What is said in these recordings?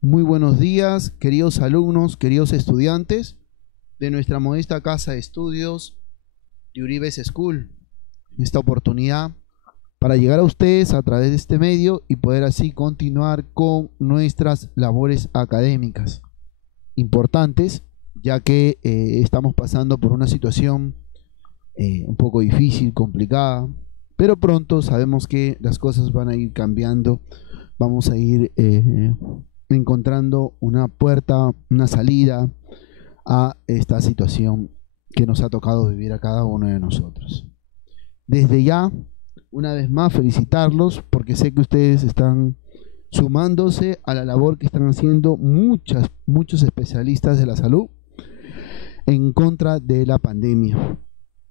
Muy buenos días, queridos alumnos, queridos estudiantes de nuestra modesta casa de estudios de Uribes School. Esta oportunidad para llegar a ustedes a través de este medio y poder así continuar con nuestras labores académicas importantes, ya que estamos pasando por una situación un poco difícil, complicada, pero pronto sabemos que las cosas van a ir cambiando, vamos a ir encontrando una puerta, una salida a esta situación que nos ha tocado vivir a cada uno de nosotros. Desde ya, una vez más, felicitarlos porque sé que ustedes están sumándose a la labor que están haciendo muchos especialistas de la salud en contra de la pandemia,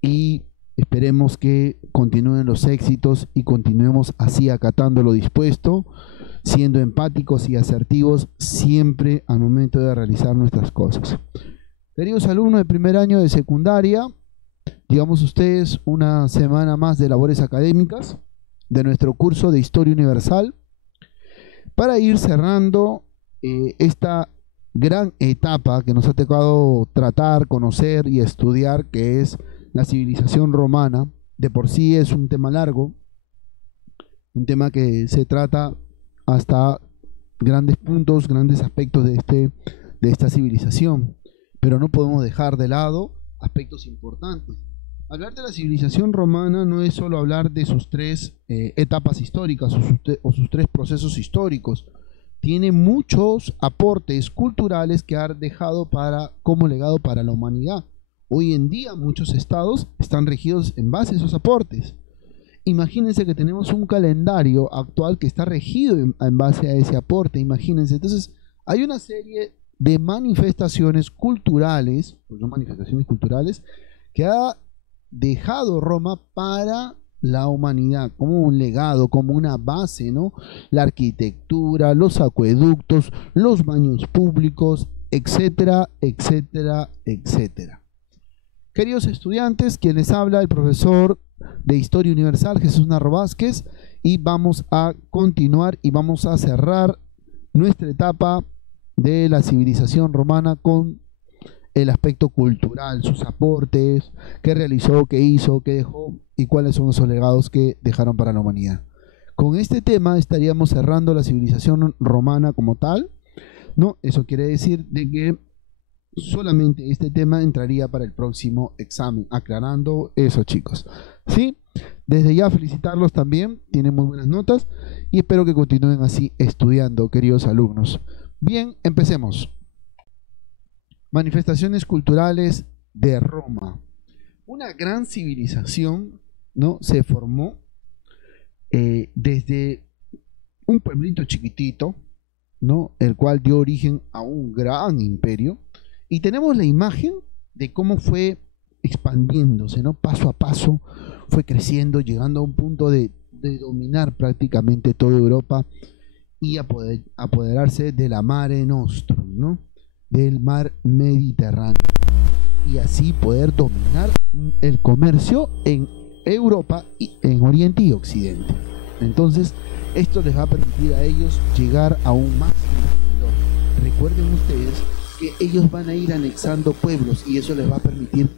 y esperemos que continúen los éxitos y continuemos así acatando lo dispuesto, siendo empáticos y asertivos siempre al momento de realizar nuestras cosas. Queridos alumnos de primer año de secundaria, llegamos ustedes una semana más de labores académicas de nuestro curso de Historia Universal para ir cerrando esta gran etapa que nos ha tocado tratar, conocer y estudiar, que es la civilización romana. De por sí es un tema largo, un tema que se trata hasta grandes puntos, grandes aspectos de esta civilización, pero no podemos dejar de lado aspectos importantes. Hablar de la civilización romana no es solo hablar de sus tres etapas históricas o sus tres procesos históricos. Tiene muchos aportes culturales que ha dejado como legado para la humanidad. Hoy en día muchos estados están regidos en base a esos aportes. Imagínense que tenemos un calendario actual que está regido en base a ese aporte. Imagínense, entonces hay una serie de manifestaciones culturales, pues no manifestaciones culturales, que ha dejado Roma para la humanidad como un legado, como una base, ¿no? La arquitectura, los acueductos, los baños públicos, etcétera, etcétera, etcétera. Queridos estudiantes, quien les habla el profesor de Historia Universal, Jesús Narro Vázquez, y vamos a continuar y vamos a cerrar nuestra etapa de la civilización romana con el aspecto cultural, sus aportes, qué realizó, qué hizo, qué dejó y cuáles son esos legados que dejaron para la humanidad. Con este tema estaríamos cerrando la civilización romana como tal, ¿no? Eso quiere decir de que solamente este tema entraría para el próximo examen, aclarando eso, chicos. ¿Sí? Desde ya felicitarlos también, tienen muy buenas notas y espero que continúen así estudiando, queridos alumnos. Bien, empecemos. Manifestaciones culturales de Roma. Una gran civilización, ¿no? Se formó desde un pueblito chiquitito, ¿no? El cual dio origen a un gran imperio. Y tenemos la imagen de cómo fue expandiéndose, ¿no? Paso a paso fue creciendo, llegando a un punto de dominar prácticamente toda Europa y apoderarse de la Mare Nostrum, ¿no? Del mar Mediterráneo, y así poder dominar el comercio en Europa y en Oriente y Occidente. Entonces, esto les va a permitir a ellos llegar a un máximo esplendor. Recuerden ustedes que ellos van a ir anexando pueblos y eso les va a permitir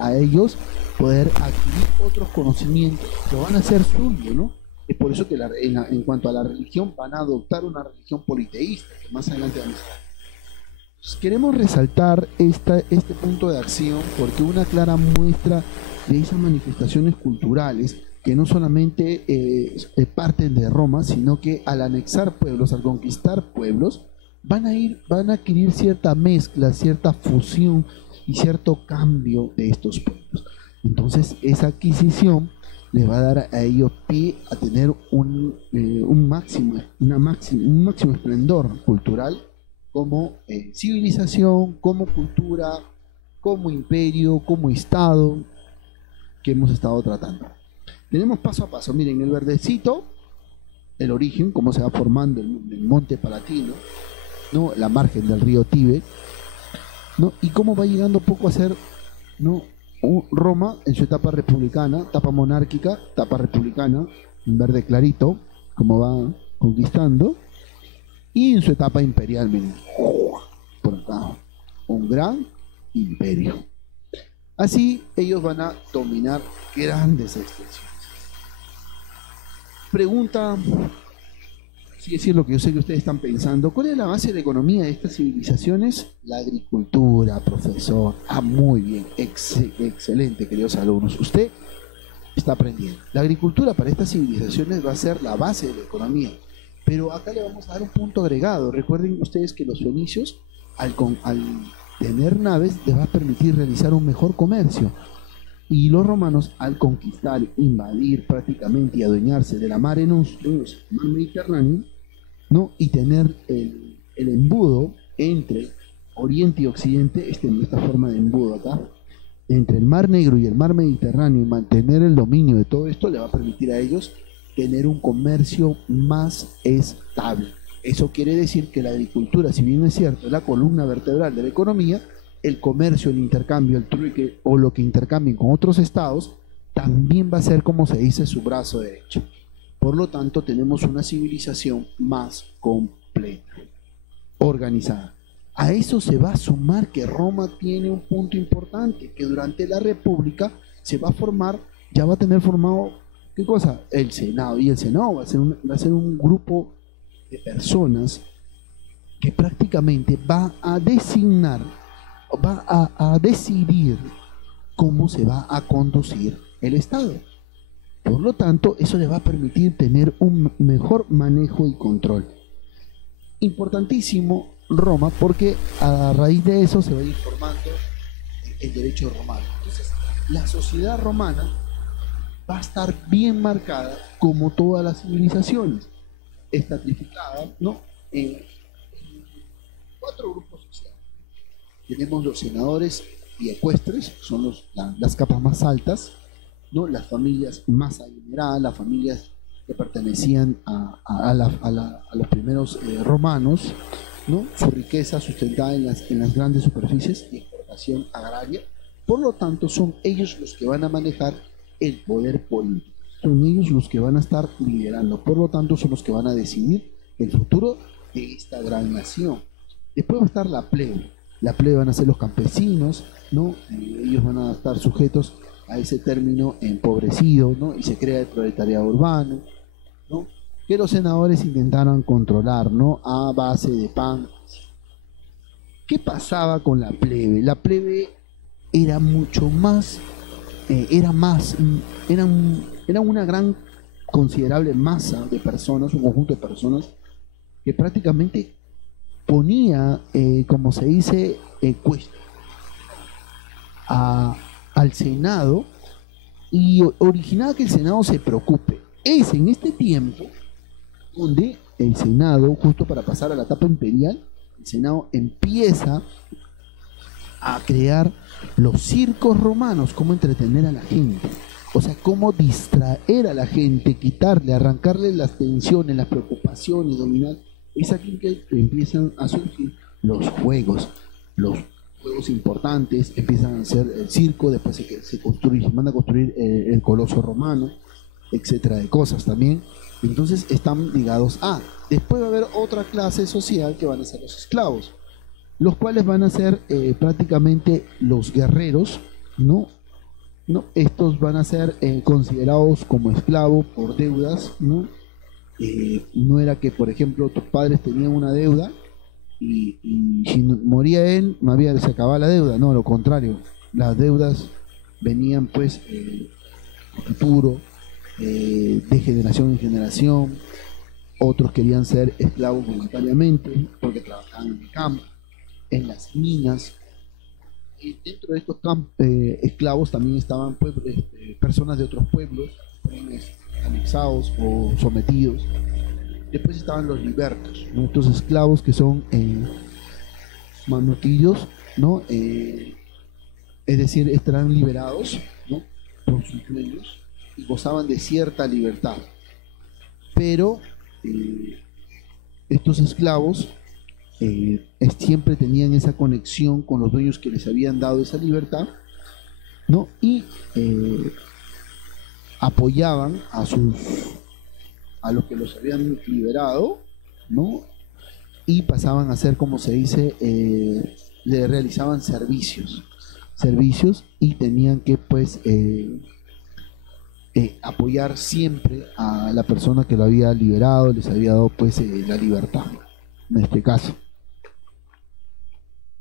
a ellos poder adquirir otros conocimientos, lo van a hacer suyo, ¿no? Es por eso que en cuanto a la religión van a adoptar una religión politeísta, que más adelante vamos a ver. Queremos resaltar este punto de acción porque una clara muestra de esas manifestaciones culturales que no solamente parten de Roma, sino que al anexar pueblos, al conquistar pueblos, van a adquirir cierta mezcla, cierta fusión y cierto cambio de estos pueblos. Entonces esa adquisición les va a dar a ellos pie a tener un máximo esplendor cultural como civilización, como cultura, como imperio, como estado que hemos estado tratando. Tenemos paso a paso, miren, el verdecito, el origen, cómo se va formando el monte Palatino, ¿no? La margen del río Tíber, ¿no? Y cómo va llegando poco a ser, ¿no? Roma en su etapa republicana, etapa monárquica, etapa republicana, en verde clarito, como va conquistando, Y en su etapa imperial, miren, por acá, un gran imperio. Así ellos van a dominar grandes extensiones. Pregunta, sí es lo que yo sé que ustedes están pensando, ¿cuál es la base de la economía de estas civilizaciones? La agricultura, profesor. Ah, muy bien, excelente, queridos alumnos. Usted está aprendiendo. La agricultura para estas civilizaciones va a ser la base de la economía. Pero acá le vamos a dar un punto agregado. Recuerden ustedes que los fenicios, al tener naves, les va a permitir realizar un mejor comercio. Y los romanos, al conquistar, invadir prácticamente y adueñarse de la Mare Nostrum, el mar Mediterráneo, ¿no? Y tener el embudo entre Oriente y Occidente, esta forma de embudo acá, entre el Mar Negro y el Mar Mediterráneo, y mantener el dominio de todo esto, le va a permitir a ellos tener un comercio más estable. Eso quiere decir que la agricultura, si bien es cierto, es la columna vertebral de la economía, el comercio, el intercambio, el trueque o lo que intercambien con otros estados, también va a ser, como se dice, su brazo derecho. Por lo tanto, tenemos una civilización más completa, organizada. A eso se va a sumar que Roma tiene un punto importante, que durante la República se va a formar, ya va a tener formado, ¿qué cosa? El Senado. Y el Senado va a ser un grupo de personas que prácticamente va a designar, va a decidir cómo se va a conducir el Estado. Por lo tanto, eso le va a permitir tener un mejor manejo y control. Importantísimo Roma, porque a raíz de eso se va a ir formando el derecho romano. Entonces, la sociedad romana va a estar bien marcada como todas las civilizaciones, estratificada, ¿no? En 4 grupos sociales. Tenemos los senadores y ecuestres, son las capas más altas, ¿no? Las familias más adineradas, las familias que pertenecían a los primeros romanos, ¿no? Su riqueza sustentada en las grandes superficies y explotación agraria. Por lo tanto, son ellos los que van a manejar el poder político. Son ellos los que van a estar liderando. Por lo tanto, son los que van a decidir el futuro de esta gran nación. Después va a estar la plebe. La plebe van a ser los campesinos, ¿no? Ellos van a estar sujetos a ese término empobrecido, ¿no? Y se crea el proletariado urbano, ¿no? Que los senadores intentaron controlar, ¿no? A base de pan. ¿Qué pasaba con la plebe? La plebe era mucho más, era una gran, considerable masa de personas, un conjunto de personas que prácticamente ponía, como se dice, cuesta al Senado y originaba que el Senado se preocupe. Es en este tiempo donde el Senado, justo para pasar a la etapa imperial, el Senado empieza a crear los circos romanos, cómo entretener a la gente, o sea, cómo distraer a la gente, quitarle, arrancarle las tensiones, las preocupaciones, dominar. Es aquí que empiezan a surgir los juegos importantes, empiezan a hacer el circo, después se construye, se manda a construir el coloso romano, etcétera, de cosas también. Entonces están ligados después va a haber otra clase social que van a ser los esclavos, los cuales van a ser prácticamente los guerreros, ¿no? ¿No? Estos van a ser considerados como esclavos por deudas, ¿no? No era que, por ejemplo, tus padres tenían una deuda y si moría él, no había, se acababa la deuda, no, lo contrario, las deudas venían pues futuro, de generación en generación. Otros querían ser esclavos voluntariamente porque trabajaban en el campo, en las minas. Y dentro de estos esclavos también estaban pues, personas de otros pueblos, anexados o sometidos. Después estaban los libertos, ¿no? Estos esclavos que son manutillos, ¿no? Es decir, estarán liberados, ¿no? Por sus dueños y gozaban de cierta libertad. Pero estos esclavos siempre tenían esa conexión con los dueños que les habían dado esa libertad, ¿no? Y apoyaban a los que los habían liberado, ¿no? y pasaban a ser, como se dice, le realizaban servicios y tenían que pues apoyar siempre a la persona que lo había liberado, les había dado pues la libertad, en este caso.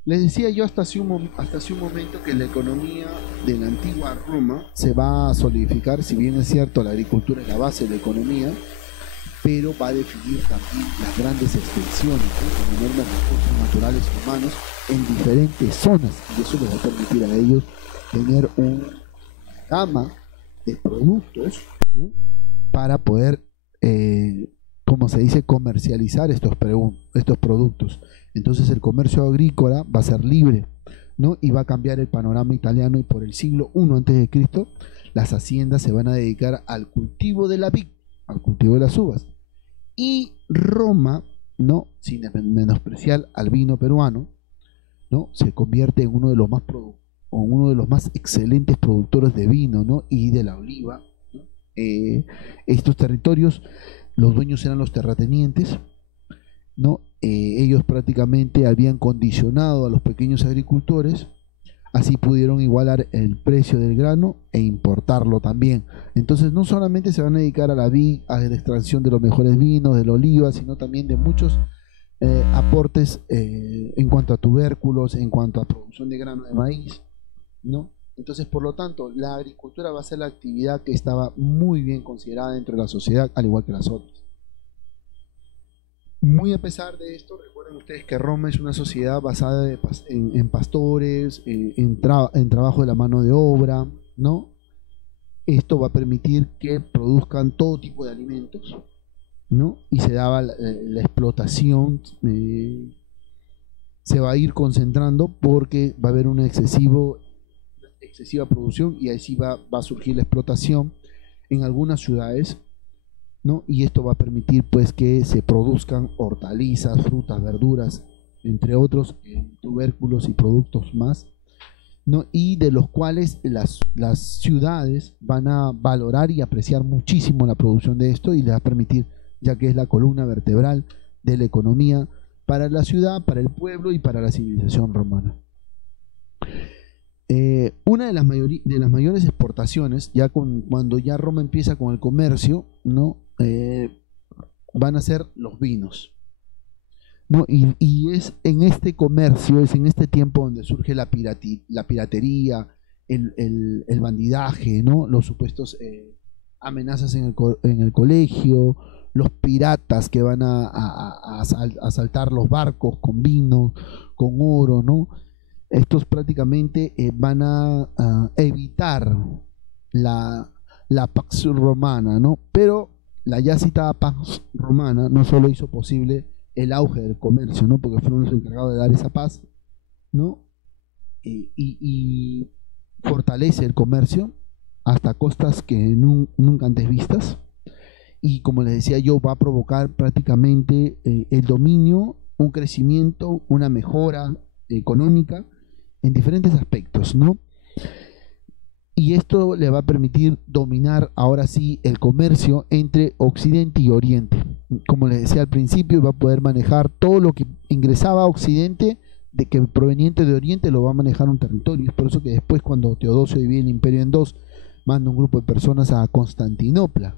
Les decía yo hasta hace un momento que la economía de la antigua Roma se va a solidificar, si bien es cierto la agricultura es la base de la economía, pero va a definir también las grandes extensiones, ¿no? Con enormes recursos naturales y humanos en diferentes zonas, y eso les va a permitir a ellos tener una gama de productos, ¿no? Para poder, como se dice, comercializar estos productos. Entonces el comercio agrícola va a ser libre, ¿no? Y va a cambiar el panorama italiano, y por el siglo I a.C. las haciendas se van a dedicar al cultivo de la vid, al cultivo de las uvas. Y Roma, ¿no?, sin menospreciar al vino peruano, ¿no?, se convierte en uno de los más excelentes productores de vino, ¿no?, y de la oliva, ¿no? Estos territorios, los dueños eran los terratenientes, ¿no? Ellos prácticamente habían condicionado a los pequeños agricultores, así pudieron igualar el precio del grano e importarlo también. Entonces no solamente se van a dedicar a la vid, a la extracción de los mejores vinos, de la oliva, sino también de muchos aportes en cuanto a tubérculos, en cuanto a producción de grano de maíz, ¿no? Entonces, por lo tanto, la agricultura va a ser la actividad que estaba muy bien considerada dentro de la sociedad, al igual que las otras. Muy a pesar de esto, recuerden ustedes que Roma es una sociedad basada en pastores, en trabajo de la mano de obra, ¿no? Esto va a permitir que produzcan todo tipo de alimentos, ¿no? Y se daba la explotación, se va a ir concentrando porque va a haber una excesiva producción, y así va a surgir la explotación en algunas ciudades, ¿no? Y esto va a permitir pues que se produzcan hortalizas, frutas, verduras, entre otros tubérculos y productos más, ¿no? Y de los cuales las ciudades van a valorar y apreciar muchísimo la producción de esto, y les va a permitir, ya que es la columna vertebral de la economía para la ciudad, para el pueblo y para la civilización romana. Una de las mayores exportaciones, cuando ya Roma empieza con el comercio, ¿no?, van a ser los vinos, ¿no? Y es en este comercio, es en este tiempo donde surge la piratería, el bandidaje, ¿no?, los supuestos amenazas en el colegio, los piratas que van a asaltar los barcos con vino, con oro, ¿no? Estos prácticamente van a evitar la Pax Romana, ¿no? Pero la ya citada Pax Romana no solo hizo posible el auge del comercio, ¿no?, porque fueron los encargados de dar esa paz, ¿no?, y fortalece el comercio hasta costas que nunca antes vistas, y como les decía yo, va a provocar prácticamente el dominio, un crecimiento, una mejora económica en diferentes aspectos, ¿no? Y esto le va a permitir dominar ahora sí el comercio entre Occidente y Oriente. Como les decía al principio, va a poder manejar todo lo que ingresaba a Occidente, de que proveniente de Oriente lo va a manejar un territorio. Es por eso que después, cuando Teodosio divide el imperio en dos, manda un grupo de personas a Constantinopla,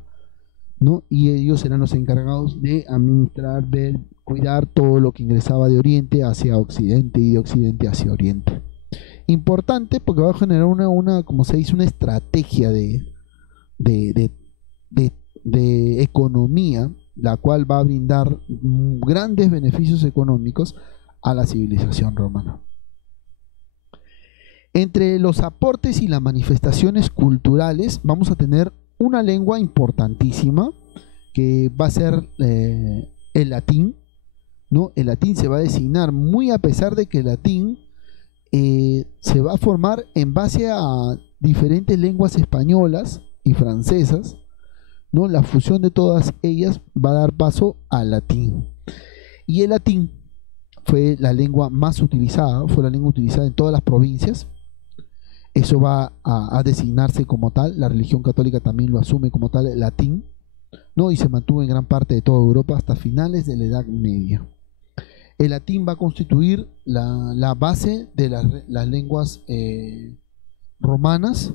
¿no? Y ellos serán los encargados de administrar, ver, cuidar todo lo que ingresaba de Oriente hacia Occidente y de Occidente hacia Oriente. Importante porque va a generar como se dice, una estrategia de economía, la cual va a brindar grandes beneficios económicos a la civilización romana. Entre los aportes y las manifestaciones culturales vamos a tener una lengua importantísima que va a ser el latín, ¿no? El latín se va a designar, muy a pesar de que el latín se va a formar en base a diferentes lenguas españolas y francesas, ¿no? La fusión de todas ellas va a dar paso al latín. Y el latín fue la lengua más utilizada, fue la lengua utilizada en todas las provincias. Eso va a designarse como tal, la religión católica también lo asume como tal, el latín, ¿no? Y se mantuvo en gran parte de toda Europa hasta finales de la Edad Media. El latín va a constituir la base de las lenguas romanas.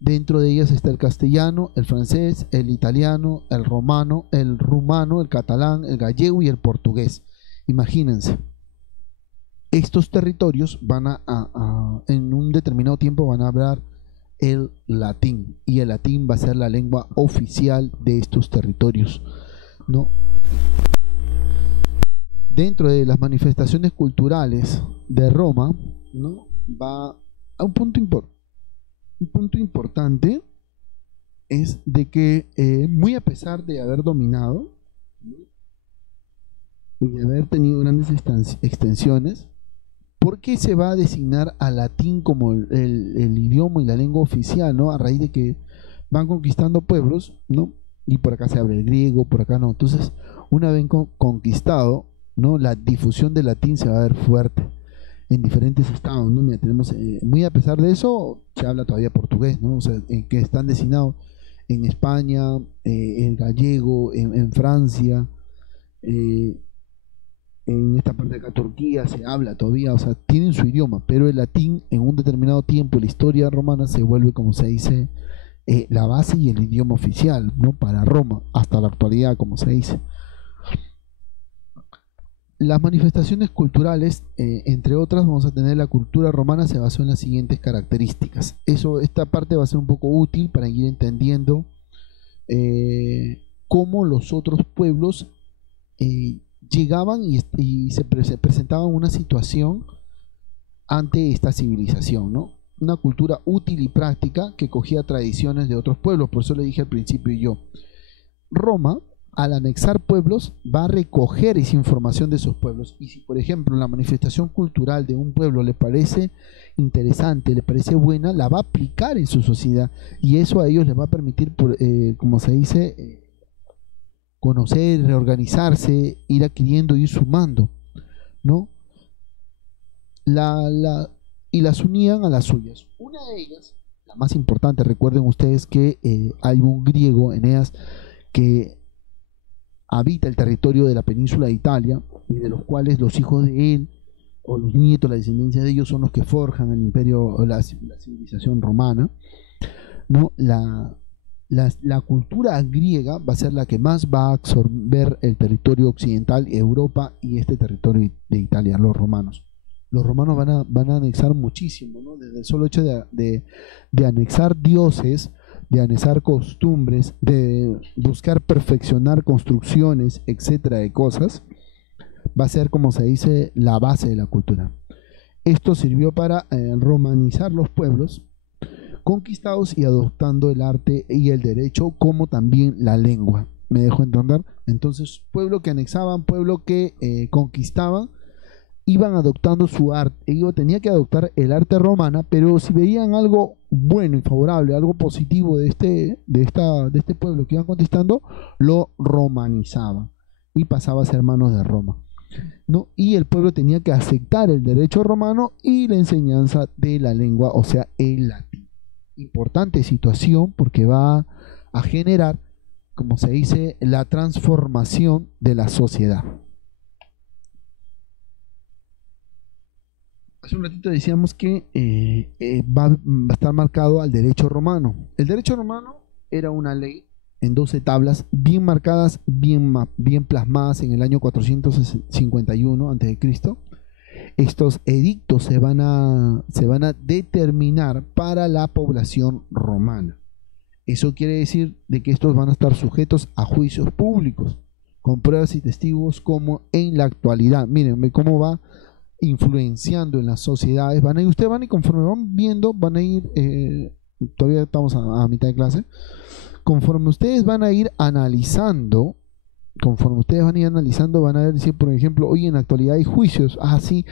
Dentro de ellas está el castellano, el francés, el italiano, el romano, el rumano, el catalán, el gallego y el portugués. Imagínense, estos territorios van en un determinado tiempo van a hablar el latín, y el latín va a ser la lengua oficial de estos territorios, ¿no? Dentro de las manifestaciones culturales de Roma, ¿no? Va a un punto importante, es de que muy a pesar de haber dominado, ¿no? Y de haber tenido grandes extensiones, ¿por qué se va a designar al latín como el idioma y la lengua oficial, ¿no? A raíz de que van conquistando pueblos, ¿no? Y por acá se habla el griego, por acá no. Entonces, una vez conquistado, ¿no? La difusión del latín se va a ver fuerte en diferentes estados, ¿no? Mira, tenemos, muy a pesar de eso, se habla todavía portugués, ¿no? O sea, que están designados en España, el gallego, en Francia, en esta parte de acá, Turquía, se habla todavía, o sea, tienen su idioma, pero el latín en un determinado tiempo en la historia romana se vuelve, como se dice, la base y el idioma oficial, ¿no? Para Roma, hasta la actualidad, como se dice. Las manifestaciones culturales, entre otras, vamos a tener la cultura romana se basó en las siguientes características. Esta parte va a ser un poco útil para ir entendiendo cómo los otros pueblos llegaban y se presentaban una situación ante esta civilización, ¿no? Una cultura útil y práctica que cogía tradiciones de otros pueblos. Por eso le dije al principio yo, Roma, al anexar pueblos, va a recoger esa información de esos pueblos. Y si, por ejemplo, la manifestación cultural de un pueblo le parece interesante, le parece buena, la va a aplicar en su sociedad. Y eso a ellos les va a permitir, como se dice, conocer, reorganizarse, ir adquiriendo, ir sumando, ¿no? Y las unían a las suyas. Una de ellas, la más importante, recuerden ustedes que hay un griego, Eneas, que habita el territorio de la península de Italia, y de los cuales los hijos de él, o los nietos, la descendencia de ellos, son los que forjan el imperio, o la civilización romana, ¿no? La cultura griega va a ser la que más va a absorber el territorio occidental, Europa y este territorio de Italia, los romanos. Los romanos van a anexar muchísimo, ¿no? Desde el solo hecho de anexar dioses, de anexar costumbres, de buscar perfeccionar construcciones, etcétera, de cosas, va a ser, como se dice, la base de la cultura. Esto sirvió para romanizar los pueblos conquistados y adoptando el arte y el derecho, como también la lengua. ¿Me dejo entender? Entonces, pueblo que anexaban, pueblo que conquistaban, iban adoptando su arte. Ellos tenían que adoptar el arte romana, pero si veían algo bueno y favorable, algo positivo de este pueblo que iban conquistando, lo romanizaban y pasaba a ser manos de Roma, ¿no? Y el pueblo tenía que aceptar el derecho romano y la enseñanza de la lengua, o sea, el latín. Importante situación porque va a generar, como se dice, la transformación de la sociedad. Hace un ratito decíamos que va a estar marcado al derecho romano. El derecho romano era una ley en 12 tablas, bien marcadas, bien plasmadas en el año 451 a.C. Estos edictos se van a determinar para la población romana. Eso quiere decir de que estos van a estar sujetos a juicios públicos, con pruebas y testigos, como en la actualidad. Miren cómo va influenciando en las sociedades. Ustedes van y conforme van viendo, van a ir, todavía estamos a mitad de clase, conforme ustedes van a ir analizando, van a ver si, por ejemplo, hoy en la actualidad hay juicios, sí,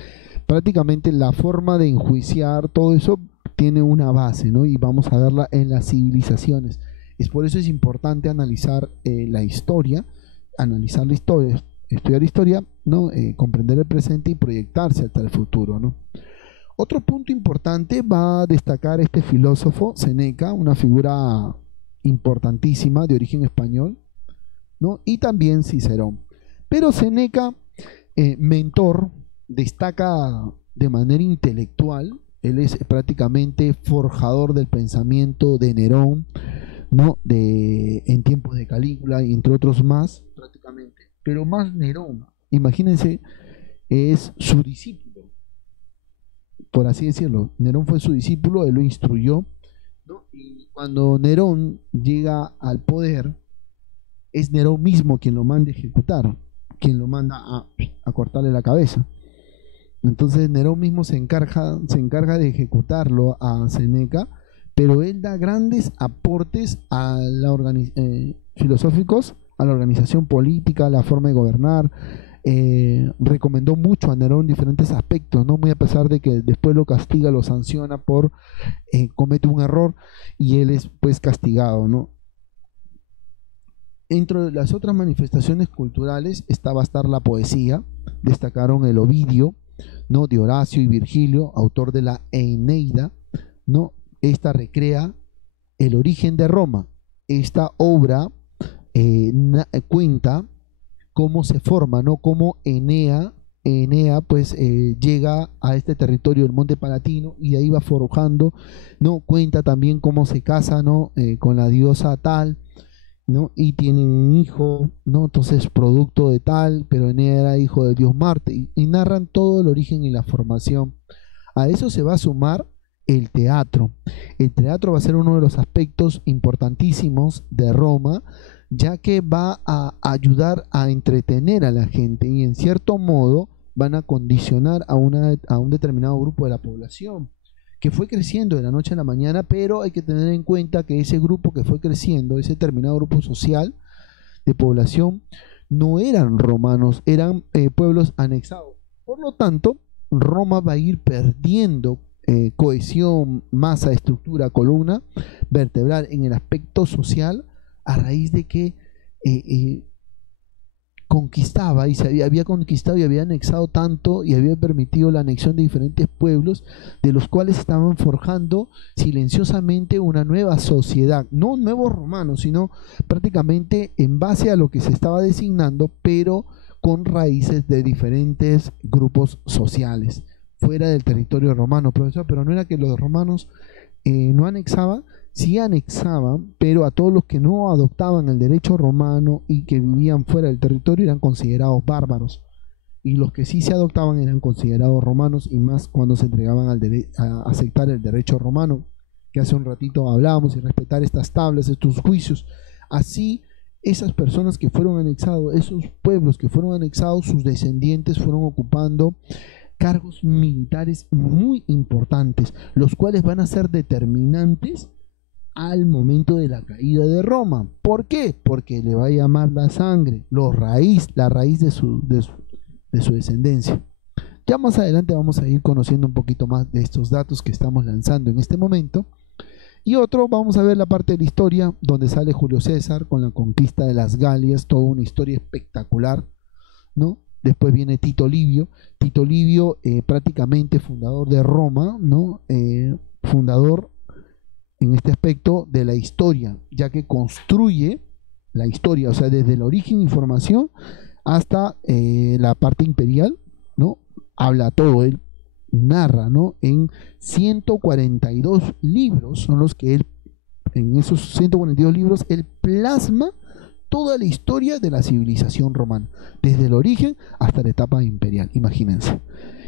prácticamente la forma de enjuiciar, todo eso tiene una base, ¿no? Y vamos a verla en las civilizaciones. Por eso es importante analizar la historia, estudiar historia, ¿no? Comprender el presente y proyectarse hasta el futuro, ¿no? Otro punto importante va a destacar este filósofo, Séneca, una figura importantísima de origen español, ¿no? Y también Cicerón. Pero Séneca mentor, destaca de manera intelectual. Él es prácticamente forjador del pensamiento de Nerón, ¿no? En tiempos de Calígula y entre otros más, prácticamente. Pero más Nerón, imagínense, es su discípulo, por así decirlo. Nerón fue su discípulo, él lo instruyó, ¿no? Y cuando Nerón llega al poder, es Nerón mismo quien lo manda a ejecutar, quien lo manda a cortarle la cabeza. Entonces Nerón mismo se encarga de ejecutarlo a Seneca, pero él da grandes aportes filosóficos a la organización política, a la forma de gobernar. Recomendó mucho a Nerón diferentes aspectos, ¿no? Muy a pesar de que después lo castiga, lo sanciona por comete un error y él es pues castigado, ¿no? Entre las otras manifestaciones culturales va a estar la poesía. Destacaron el Ovidio, ¿no? De Horacio y Virgilio, autor de la Eneida, ¿no? Esta recrea el origen de Roma. Esta obra cuenta cómo se forma, ¿no? Cómo Enea pues llega a este territorio del Monte Palatino y de ahí va forjando, ¿no? Cuenta también cómo se casa, ¿no? Con la diosa tal, ¿no? Y tienen un hijo, ¿no? Entonces, producto de tal, pero Enea era hijo del dios Marte, y narran todo el origen y la formación. A eso se va a sumar el teatro. El teatro va a ser uno de los aspectos importantísimos de Roma, ya que va a ayudar a entretener a la gente y en cierto modo van a condicionar a un determinado grupo de la población que fue creciendo de la noche a la mañana, pero hay que tener en cuenta que ese grupo que fue creciendo, ese determinado grupo social de población, no eran romanos, eran pueblos anexados. Por lo tanto, Roma va a ir perdiendo cohesión, masa, estructura, columna vertebral en el aspecto social a raíz de que conquistaba y había conquistado y había anexado tanto y había permitido la anexión de diferentes pueblos de los cuales estaban forjando silenciosamente una nueva sociedad, no nuevos romanos, sino prácticamente en base a lo que se estaba designando, pero con raíces de diferentes grupos sociales fuera del territorio romano, profesor. Pero no era que los romanos no anexaban, sí anexaban, pero a todos los que no adoptaban el derecho romano y que vivían fuera del territorio eran considerados bárbaros, y los que sí se adoptaban eran considerados romanos, y más cuando se entregaban a aceptar el derecho romano, que hace un ratito hablábamos, y respetar estas tablas, estos juicios. Así, esas personas que fueron anexados, esos pueblos que fueron anexados, sus descendientes fueron ocupando cargos militares muy importantes, los cuales van a ser determinantes al momento de la caída de Roma. ¿Por qué? Porque le va a llamar la sangre, la raíz de su descendencia. Ya más adelante vamos a ir conociendo un poquito más de estos datos que estamos lanzando en este momento. Y otro, vamos a ver la parte de la historia, donde sale Julio César con la conquista de las Galias, toda una historia espectacular, ¿no? Después viene Tito Livio, prácticamente fundador de Roma, ¿no? Fundador en este aspecto de la historia, ya que construye la historia, o sea, desde el origen, información, hasta la parte imperial, ¿no? Habla todo, él narra, ¿no? En 142 libros, son los que él, en esos 142 libros, él plasma toda la historia de la civilización romana, desde el origen hasta la etapa imperial, imagínense.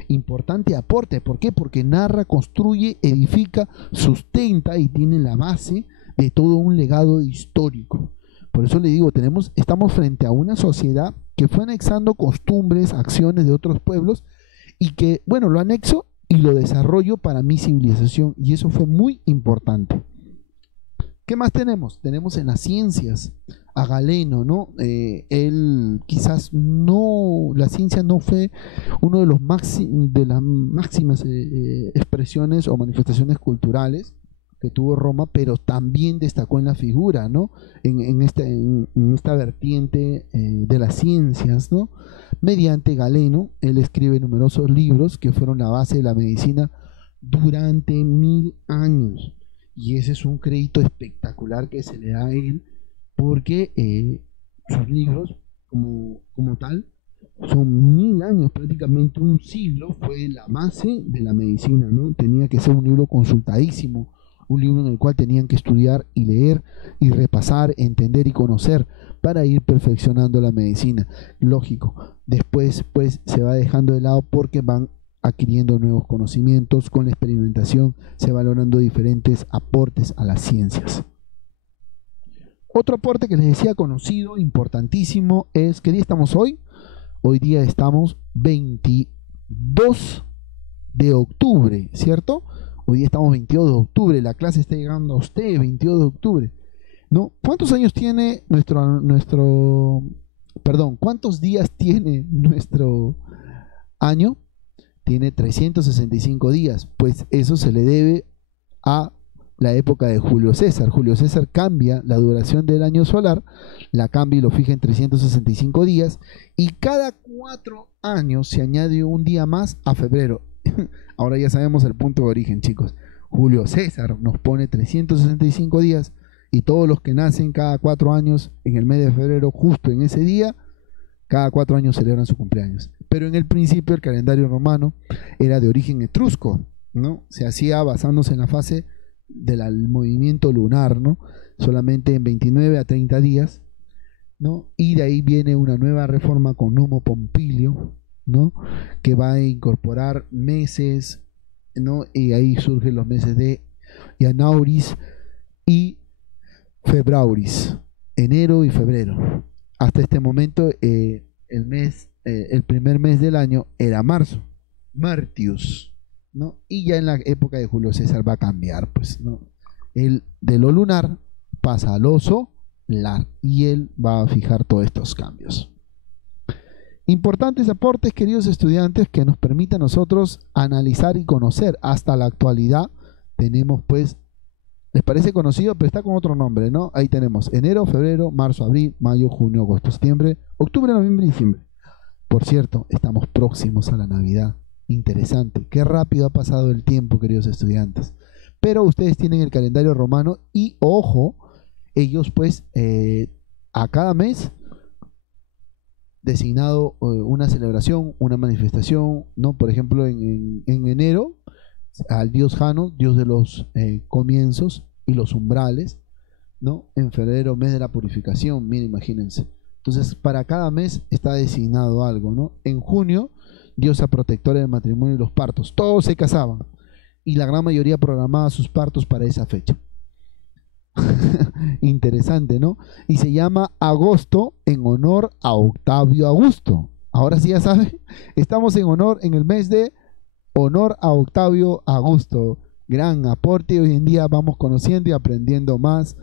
Importante aporte, ¿por qué? Porque narra, construye, edifica, sustenta y tiene la base de todo un legado histórico. Por eso le digo, estamos frente a una sociedad que fue anexando costumbres, acciones de otros pueblos, y que, bueno, lo anexo y lo desarrollo para mi civilización, y eso fue muy importante. ¿Qué más tenemos? Tenemos en las ciencias a Galeno, ¿no? Él quizás no, la ciencia no fue uno de de las máximas expresiones o manifestaciones culturales que tuvo Roma, pero también destacó en la figura, ¿no? En esta vertiente de las ciencias, ¿no? Mediante Galeno, él escribe numerosos libros que fueron la base de la medicina durante 1000 años. Y ese es un crédito espectacular que se le da a él, porque sus libros, como tal, Son 1000 años, prácticamente un siglo, fue la base de la medicina, ¿no? Tenía que ser un libro consultadísimo, un libro en el cual tenían que estudiar y leer y repasar, entender y conocer para ir perfeccionando la medicina. Lógico, después pues se va dejando de lado porque van adquiriendo nuevos conocimientos, con la experimentación se valorando diferentes aportes a las ciencias. Otro aporte que les decía conocido, importantísimo, es ¿qué día estamos hoy? Hoy día estamos 22 de octubre, ¿cierto? Hoy día estamos 22 de octubre, la clase está llegando a usted, 22 de octubre. ¿No? ¿Cuántos años tiene cuántos días tiene nuestro año? Tiene 365 días, pues eso se le debe a la época de Julio César. Julio César cambia la duración del año solar, la cambia y lo fija en 365 días, y cada 4 años se añade un día más a febrero. Ahora ya sabemos el punto de origen, chicos. Julio César nos pone 365 días y todos los que nacen cada 4 años en el mes de febrero, justo en ese día, cada 4 años celebran su cumpleaños. Pero en el principio el calendario romano era de origen etrusco, ¿no? Se hacía basándose en la fase del movimiento lunar, ¿no? Solamente en 29 a 30 días, ¿no? Y de ahí viene una nueva reforma con Numo Pompilio, ¿no? Que va a incorporar meses, ¿no? Y ahí surgen los meses de Janauris y Febrauris, enero y febrero. Hasta este momento el primer mes del año era marzo, Martius, ¿no? Y ya en la época de Julio César va a cambiar, pues, ¿no? El de lo lunar pasa al oso solar y él va a fijar todos estos cambios. Importantes aportes, queridos estudiantes, que nos permiten a nosotros analizar y conocer. Hasta la actualidad tenemos, pues, les parece conocido, pero está con otro nombre, ¿no? Ahí tenemos enero, febrero, marzo, abril, mayo, junio, agosto, septiembre, octubre, noviembre y diciembre. Por cierto, estamos próximos a la Navidad. Interesante. Qué rápido ha pasado el tiempo, queridos estudiantes. Pero ustedes tienen el calendario romano y, ojo, ellos pues a cada mes designado una celebración, una manifestación, ¿no? Por ejemplo, en enero, al dios Jano, dios de los comienzos y los umbrales, ¿no? En febrero, mes de la purificación, miren, imagínense. Entonces, para cada mes está designado algo, ¿no? En junio, diosa protectora del matrimonio y los partos. Todos se casaban y la gran mayoría programaba sus partos para esa fecha. Interesante, ¿no? Y se llama agosto en honor a Octavio Augusto. Ahora sí ya saben, estamos en el mes de honor a Octavio Augusto. Gran aporte. Hoy en día vamos conociendo y aprendiendo más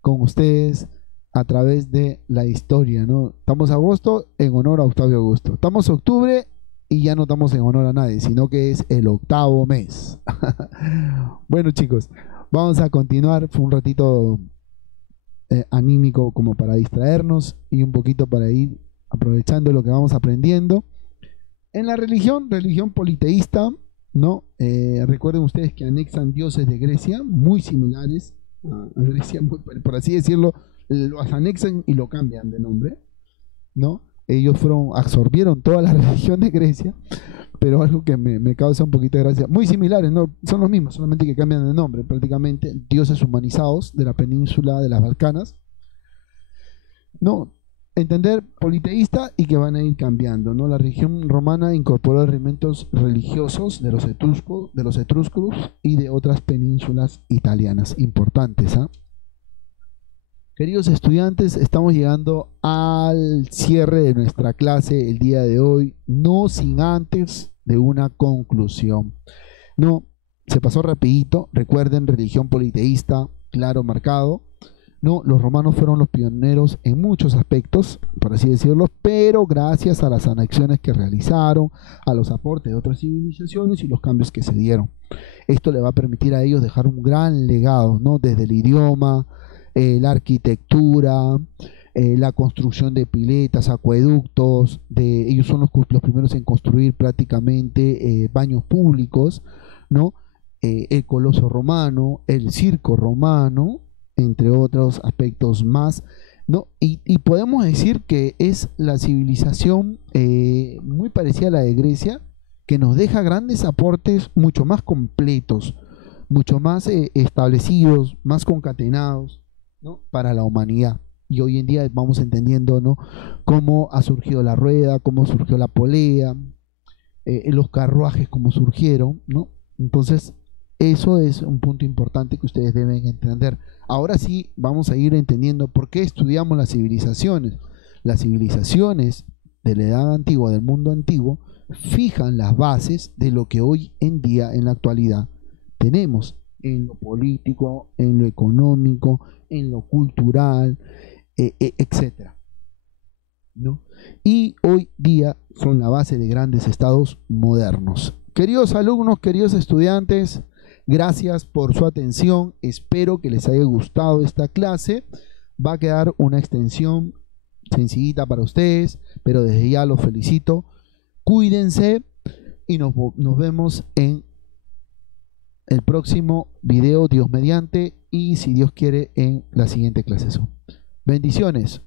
con ustedes a través de la historia, ¿no? Estamos agosto en honor a Octavio Augusto. Estamos octubre y ya no estamos en honor a nadie, sino que es el octavo mes. Bueno, chicos, vamos a continuar. Fue un ratito anímico como para distraernos y un poquito para ir aprovechando lo que vamos aprendiendo. En la religión politeísta, ¿no? Recuerden ustedes que anexan dioses de Grecia muy similares a Grecia, por así decirlo, los anexan y lo cambian de nombre, ¿no? Ellos absorbieron toda la religión de Grecia, pero algo que me causa un poquito de gracia, muy similares, ¿no? Son los mismos, solamente que cambian de nombre, prácticamente dioses humanizados de la península de las Balcanas, ¿no? Entender politeísta y que van a ir cambiando, ¿no? La religión romana incorporó elementos religiosos de los etruscos y de otras penínsulas italianas importantes, ¿ah? Queridos estudiantes, estamos llegando al cierre de nuestra clase el día de hoy, no sin antes de una conclusión. No, se pasó rapidito. Recuerden, religión politeísta, claro, marcado. No, los romanos fueron los pioneros en muchos aspectos, por así decirlo, pero gracias a las anexiones que realizaron, a los aportes de otras civilizaciones y los cambios que se dieron. Esto le va a permitir a ellos dejar un gran legado, ¿no? Desde el idioma, la arquitectura, la construcción de piletas, acueductos. Ellos son los primeros en construir prácticamente baños públicos, ¿no? El coloso romano, el circo romano, entre otros aspectos más. ¿no? Y podemos decir que es la civilización muy parecida a la de Grecia, que nos deja grandes aportes mucho más completos, mucho más establecidos, más concatenados, ¿no? Para la humanidad. Y hoy en día vamos entendiendo, ¿no? Cómo ha surgido la rueda, cómo surgió la polea, los carruajes, cómo surgieron, ¿no? Entonces, eso es un punto importante que ustedes deben entender. Ahora sí, vamos a ir entendiendo por qué estudiamos las civilizaciones. Las civilizaciones de la edad antigua, del mundo antiguo, fijan las bases de lo que hoy en día, en la actualidad, tenemos en lo político, en lo económico, en lo cultural, etcétera, ¿no? Y hoy día son la base de grandes estados modernos. Queridos alumnos, queridos estudiantes, gracias por su atención. Espero que les haya gustado esta clase. Va a quedar una extensión sencillita para ustedes, pero desde ya los felicito. Cuídense y nos vemos en el próximo video, Dios mediante, y si Dios quiere, en la siguiente clase. Bendiciones.